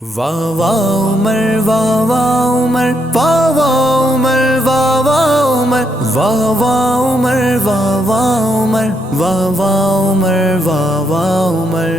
واہ واہ عمر واہ واہ عمر واہ واہ عمر واہ واہ عمر واہ واہ عمر واہ واہ عمر واہ واہ عمر واہ واہ عمر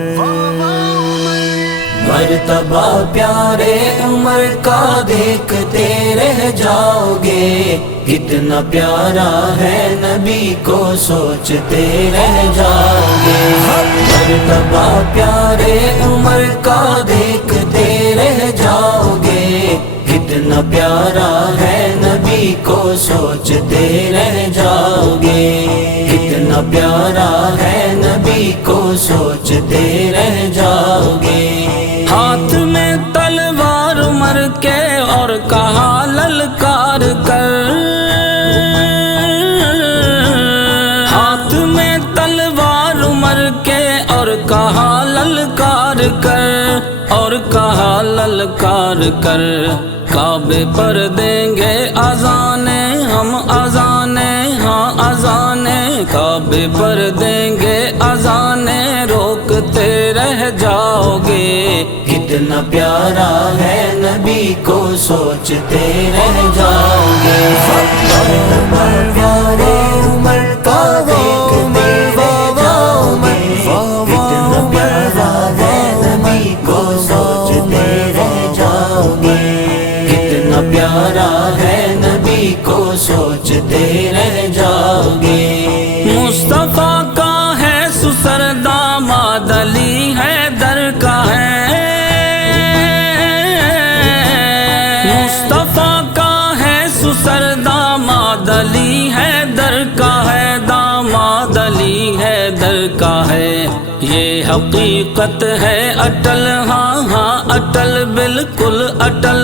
مرتبہ پیارے عمر کا دیکھتے رہ جاؤ گے، کتنا پیارا ہے نبی کو سوچتے رہ جاؤ گے۔ مرتبہ پیارے عمر کا دیکھتے رہ جاؤ گے، کتنا پیارا ہے نبی کو سوچتے رہ جاؤ گے، کتنا پیارا ہے نبی کو سوچتے رہ جاؤ گے۔ ہاتھ میں تلوار عمر کے اور کہا للکار کر، ہاتھ میں تلوار عمر کے اور کہا للکار کر، اور کہا للکار کر، کعبے پر دیں گے اذانیں ہم اذانیں، ہاں اذانیں، کعبے پر دیں گے اذانیں، روکتے رہ جاؤ گے، کتنا پیارا ہے نبی کو سوچتے رہ جاؤ گے۔ عمر پیارے عمر کا دیکھتے رہ جاؤ گے، کتنا پیارا ہے نبی کو سوچتے رہ جاؤ گے، کتنا پیارا ہے نبی کو سوچتے رہ جاؤ گے۔ مصطفیٰ کا ہے سسر داماد علی حیدر کا ہے، مصطفیٰ کا ہے سسر داماد علی حیدر کا ہے، داماد علی حیدر کا ہے، یہ حقیقت ہے اٹل، ہاں ہاں اٹل، بالکل اٹل،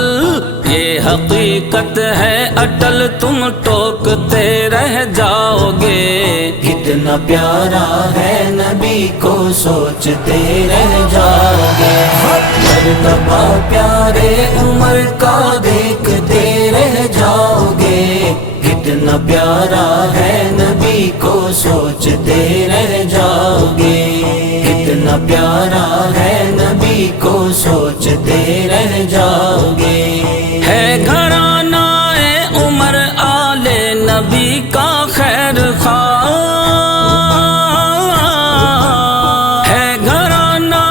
یہ حقیقت ہے اٹل، تم ٹوکتے رہ جاؤ گے، کتنا پیارا ہے نبی کو سوچتے رہ جاؤ گے۔ مرتبہ پیارے عمر کا دیکھتے رہ جاؤ گے، کتنا پیارا ہے نبی کو سوچتے رہ جاؤ گے، کتنا پیارا ہے نبی کو سوچتے رہ جاؤ گے۔ ہے گھرانہ عمر آل نبی کا خیر خواہ، ہے گھرانہ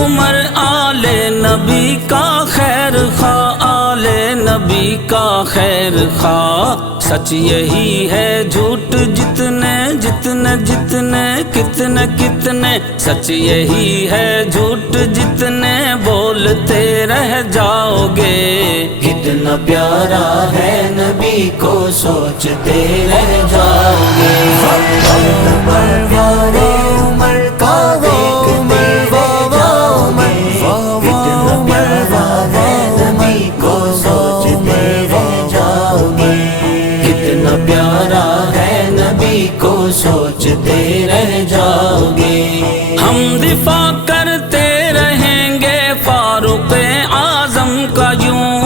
عمر آل نبی کا خیر خواہ، آل نبی کا خیر خواہ، سچ یہی ہے جھوٹ جتنے جتنے جتنے کتنے کتنے، سچ یہی ہے جھوٹ جتنے بولتے رہ جاؤ گے، کتنا پیارا ہے نبی کو سوچتے رہ جاؤ گے۔ عمر پیارے عمر کا دیکھتے رہ جاؤ گے، کتنا پیارا ہے نبی کو سوچتے رہ جاؤ گے، کتنا پیارا ہے نبی کو سوچتے رہ جاؤ گے۔ ہم دفاع کرتے رہیں گے فاروق اعظم کا یوں،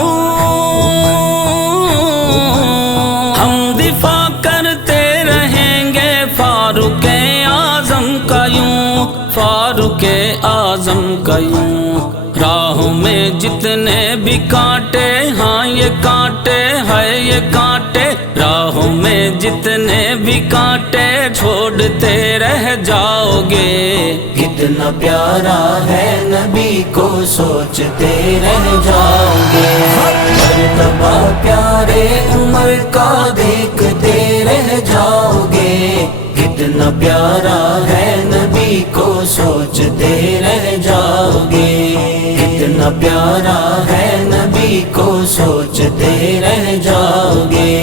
ہم دفاع کرتے رہیں گے فاروق اعظم کا یوں، فاروق اعظم کا یوں، راہوں میں جتنے بھی کانٹے، ہاں یہ کانٹے ہے یہ کانٹے، راہوں میں جتنے بھی کانٹے چھوڑتے رہ جاؤ گے، کتنا پیارا ہے نبی کو سوچتے رہ جاؤ گے۔ مرتبہ پیارے عمر کا دیکھتے رہ جاؤ گے، کتنا پیارا ہے نبی کو سوچتے رہ جاؤ گے، کتنا پیارا ہے نبی کو سوچتے رہ جاؤ گے۔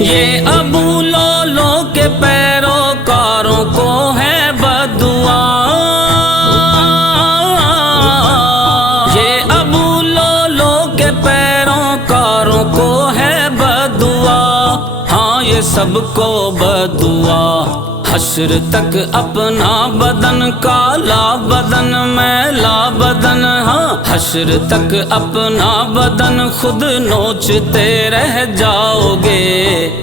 یہ ابو لولو کے پیروکاروں کو ہے بدعا، یہ ابو لولو کے پیروکاروں کو ہے بدعا، ہاں یہ سب کو بدعا، حشر تک اپنا بدن کالا بدن میلا بدن، ہاں حشر تک اپنا بدن خود نوچتے رہ جاؤ گے،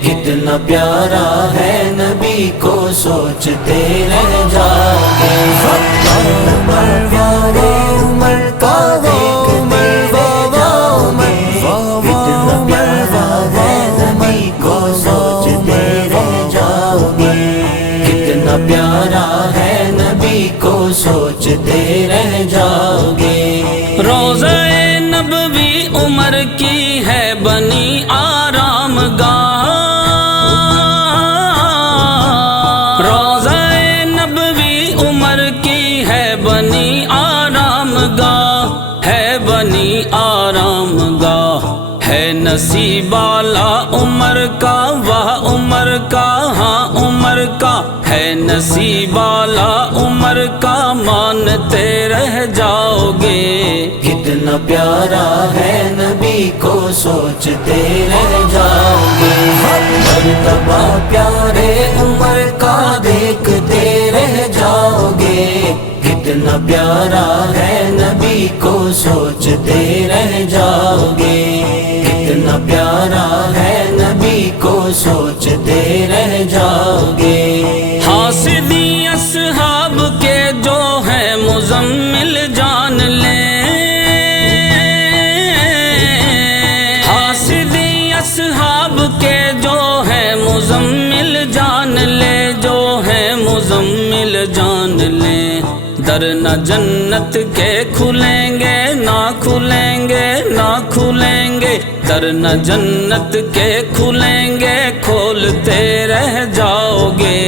کتنا پیارا ہے نبی کو سوچتے رہ جاؤ گے۔ عمر پیارے عمر کا دیکھتے روضہ نبوی عمر کی ہے بنی آرام گاہ، روضہ نبوی عمر کی ہے بنی آرام گاہ، ہے بنی آرام گاہ، ہے نصیب اعلیٰ عمر کا وہ عمر کا، ہاں عمر کا ہے نصیب اعلیٰ عمر کا، مانتے رہ جاؤ گے۔ کتنا پیارا ہے نبی کو سوچتے رہ جاؤ گے، مرتبہ پیارے عمر کا دیکھتے رہ جاؤ گے۔ کتنا پیارا ہے نبی کو سوچتے رہ جاؤ گے، کتنا پیارا ہے نبی کو سوچتے رہ جاؤ گے۔ حاسدی اصحاب کے جو ہے مزمل جان لیں، حاسدی اصحاب کے جو ہے مزمل جان لے، جو ہے مزمل جان لے، در نہ جنت کے کھلیں گے، نہ کھلیں گے، نہ کھلیں گے، در نہ جنت کے کھلیں گے، کھولتے رہ جاؤ گے۔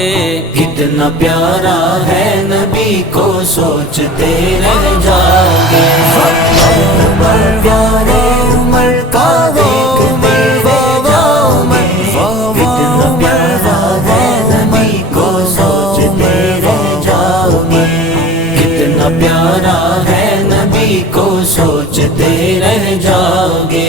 کتنا پیارا ہے نبی کو سوچتے رہ جاؤ گے، عمر پیارے عمر کا دیکھتے رہ جاؤ گے۔ کتنا پیارا ہے نبی کو سوچتے رہ جاؤ گے، کتنا پیارا ہے نبی کو سوچتے رہ جاؤ گے۔